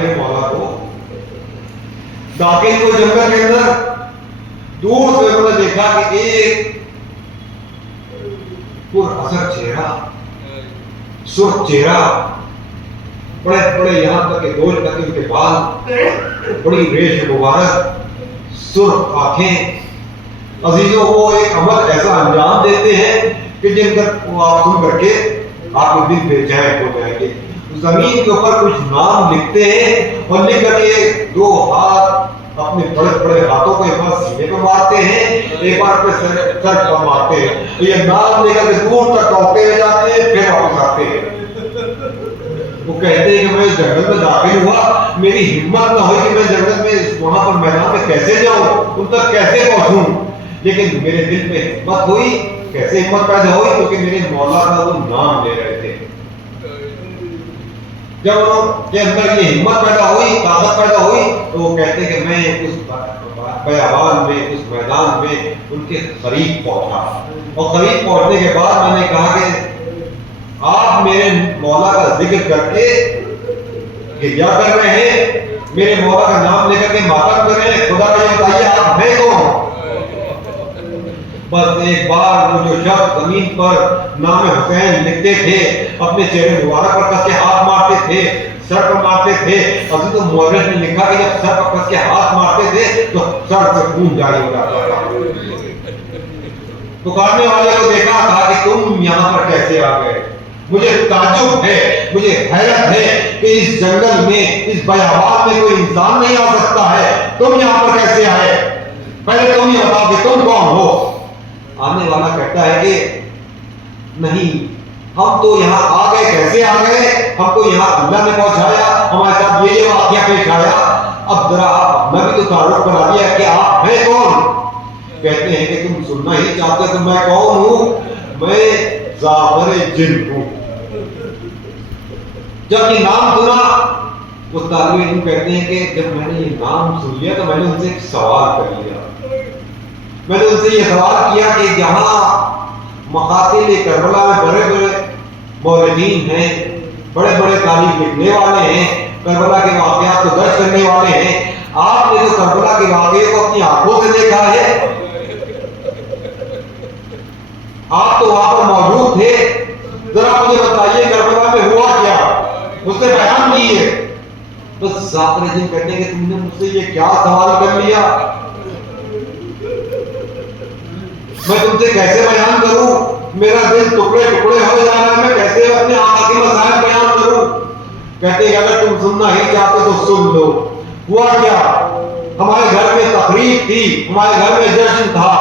میرے مولا کو. داخل کو جنگل کے اندر دور سے انہوں نے دیکھا کہ ایک پر اثر چہرہ، سرخ چہرہ، بڑے بڑے یہاں تک کہ دوش تک ان کے بال، بڑی ریش مبارک، سرخ آنکھیں. عزیزوں وہ ایک عمل ایسا انجام دیتے ہیں کہ جن کا آپ سن کر کے آپ کے دل بے چین ہو جائیں گے. زمین کے اوپر کچھ نام لکھتے ہیں اور لکھ کر کے دو ہاتھ اپنے بڑے بڑے ہاتھوں کو ایک بار سینے پر مارتے ہیں، ایک بار پہ سر پر مارتے ہیں. یہ نام لے کر کے دور تک دوڑتے رہ جاتے ہیں، پھر واپس آتے ہیں. وہ کہتے ہیں کہ میں اس جنگل میں داخل ہوا، میری ہمت نہ ہوئی کہ میں جنگل میں وہاں پر میدان میں کیسے جاؤں، ان تک کیسے پہنچوں، لیکن میرے دل میں ہمت ہوئی. کیسے ہمت پیدا ہوئی؟ کیونکہ میرے مولا کا وہ نام لے رہے تھے. جب ان کے اندر یہ ہمت پیدا ہوئی، طاقت پیدا ہوئی، تو وہ کہتے ہیں کہ میں اس بیابان میں، اس میدان میں ان کے قریب پہنچا. اور قریب پہنچنے کے بعد میں نے کہا کہ آپ میرے مولا کا ذکر کر کے گریا کر رہے ہیں، میرے مولا کا نام لے کر کے ماتم کر رہے ہیں، خدا کا یہ بتائیے آپ ہیں کون؟ بس ایک بار وہ جو شخص زمین پر نام حسین لکھتے تھے، اپنے چہرے مبارک پر کس کے ہاتھ مارتے تھے، سر پر مارتے تھے. ابھی تو مورخ نے لکھا کہ جب سر پر کس کے ہاتھ مارتے تھے تو سر سے خون جاری ہو جاتا تھا. پکارنے والے کو دیکھا تھا کہ تم یہاں پر کیسے آ گئے. مجھے تعجب ہے، مجھے حیرت ہے کہ اس جنگل میں، اس بیابان میں کوئی انسان نہیں آ سکتا ہے، تم یہاں پر کیسے آئے؟ پہلے تم یہ بتاؤ کہ تم کون ہو؟ آنے والا کہتا ہے کہ نہیں، ہم تو یہاں آ گئے. کیسے آ گئے؟ ہم کو یہاں اللہ نے پہنچایا، ہمارے ساتھ یہ واقعہ پیش آیا. اب ذرا میں بھی تو تعارف کرا دیا کہ آپ ہیں کون. کہتے ہیں کہ تم سننا ہی چاہتے تو میں کون ہوں؟ میں زعفر جن ہوں. جب یہ نام سنا وہ طالب علم کہتے ہیں کہ جب میں نے یہ نام سن لیا تو میں نے ان سے ایک سوال کر لیا. میں نے ان سے یہ سوال کیا کہ جہاں مقاتل کربلا میں بڑے بڑے مورخین ہیں، بڑے بڑے تاریخ لکھنے والے ہیں، کربلا کے واقعات کو درج کرنے والے ہیں، آپ نے تو کربلا کے واقعے کو اپنی آنکھوں سے دیکھا ہے، آپ تو وہاں پر موجود تھے، ذرا مجھے بتائیے کربلا میں ہوا کیا، اس سے بیان کیے. بس ذاکر جن کہتے ہیں کہ تم نے مجھ سے یہ کیا سوال کر لیا، میں تم سے کیسے بیان کروں، میرا دل ٹکڑے ٹکڑے ہو جا رہا ہے، میں کیسے اپنے آقا کے مسائل بیان کروں. کہتے ہیں اگر تم سننا ہی چاہتے تو سن لو. ہوا کیا؟ ہمارے گھر میں تقریب تھی، ہمارے گھر میں جشن تھا،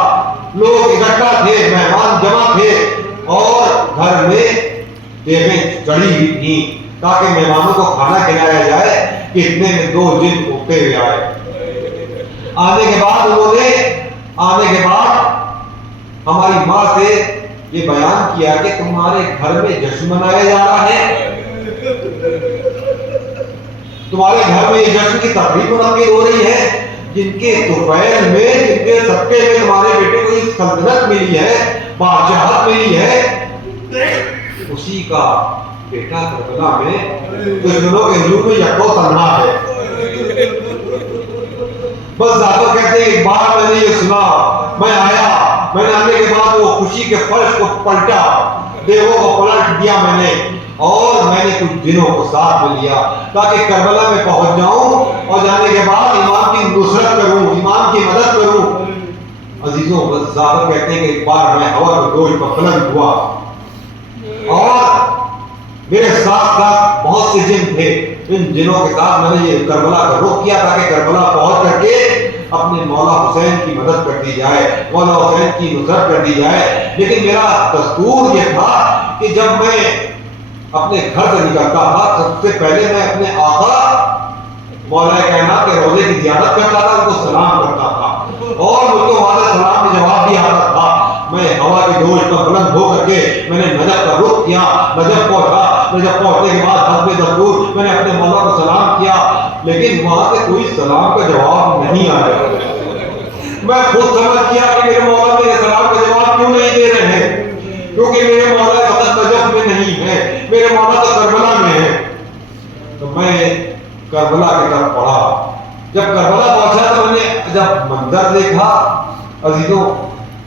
لوگ اکٹھا تھے، مہمان جمع تھے، اور گھر میں دیگیں چڑھی ہوئی تھیں تاکہ مہمانوں کو کھانا کھلایا جائے کہ اتنے میں دو جن اٹھتے ہوئے آئے. آنے کے بعد ہماری ماں سے یہ بیان کیا کہ تمہارے گھر میں جشن منایا جا رہا ہے، تمہارے گھر میں یہ جشن کی تقریب منعقد ہو رہی ہے، جن کے طفیل میں، جن کے صدقے میں تمہارے بیٹے کو یہ سلطنت ملی ہے، بادشاہت ملی ہے، اسی کا بیٹا کربلا میں دشمنوں کے ہجوم میں یکو تنہا ہے. بس ذاکر کہتے ہیں ایک بار میں نے یہ سنا، میں آیا، میں نے آنے کے بعد وہ خوشی کے فرش کو پلٹا، دیووں کو پلٹ دیا میں نے، اور میں نے کچھ دنوں کو ساتھ میں لیا تاکہ کربلا میں پہنچ جاؤں اور جانے کے بعد امام کی نصرت کروں، امام کی مدد کروں. عزیزوں بس ذاکر کہتے ہیں کہ ایک بار میں ہوا میں گوشت پر بلند ہوا اور میرے ساتھ ساتھ بہت سے جن تھے. ان جنوں کے ساتھ میں نے یہ کربلا کا رخ کیا تاکہ کربلا پہنچ کر کے اپنے مولا حسین کی مدد کر دی جائے، مولا حسین کی نصرت کر دی جائے. لیکن میرا دستور یہ تھا کہ جب میں اپنے گھر سے نکلتا تھا سب سے پہلے میں اپنے آقا مولا کائنات کے روضے کی زیارت کرتا تھا، ان کو سلام کرتا تھا، اور مجھ کو وہاں سے سلام میں جواب بھی آتا تھا. میں ہوا کے جوش پر بلند ہو کر کے میں نے نجف کا رخ کیا، نجف پہنچا. نجف پہنچنے کے بعد حسب دستور میں نے اپنے مولا کو سلام کیا، لیکن وہاں سے کوئی سلام کا جواب نہیں آیا. میں خود سمجھ کیا کہ میرے مولا میرے سلام کا جواب کیوں نہیں دے رہے ہیں، کیونکہ میرے مولا فقط نجف میں نہیں ہے، میرے مولا تو کربلا میں ہے. تو میں کربلا کی طرف پڑھا. جب کربلا پہنچا تو میں نے جب منظر دیکھا عزیزوں،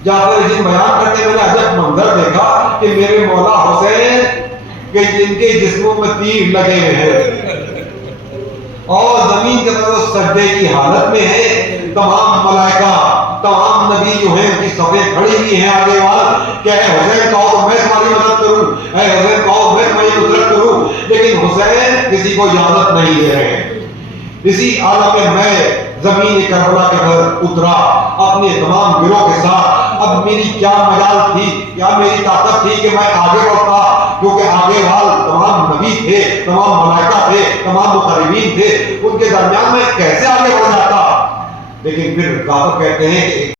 جعفر جی بیان کرتے میں نے عجب منظر دیکھا کہ میرے مولا حسین کہ جن کے جسموں میں تیر لگے ہوئے ہیں اور زمین کے پر وہ سجدے کی حالت میں ہے. تمام ملائکہ تمام نبی جو ہیں ان کی صفیں کھڑی ہوئی ہیں آگے وال کہ اے حسین کہو تو میں تمہاری مدد کروں، اے حسین کہو میں تمہاری نصرت کروں. لیکن حسین کسی کو اجازت نہیں دے رہے ہیں. اسی عالم میں زمین کربلا کے پر اترا اپنے تمام گروہ کے ساتھ. اب میری کیا مجال تھی، کیا میری طاقت تھی کہ میں آگے بڑھتا، کیونکہ آگے وال تمام نبی تھے، تمام ملائکہ تھے، تمام مقربین تھے، ان کے درمیان میں کیسے آگے بڑھ جاتا. لیکن پھر جعفر کہتے ہیں کہ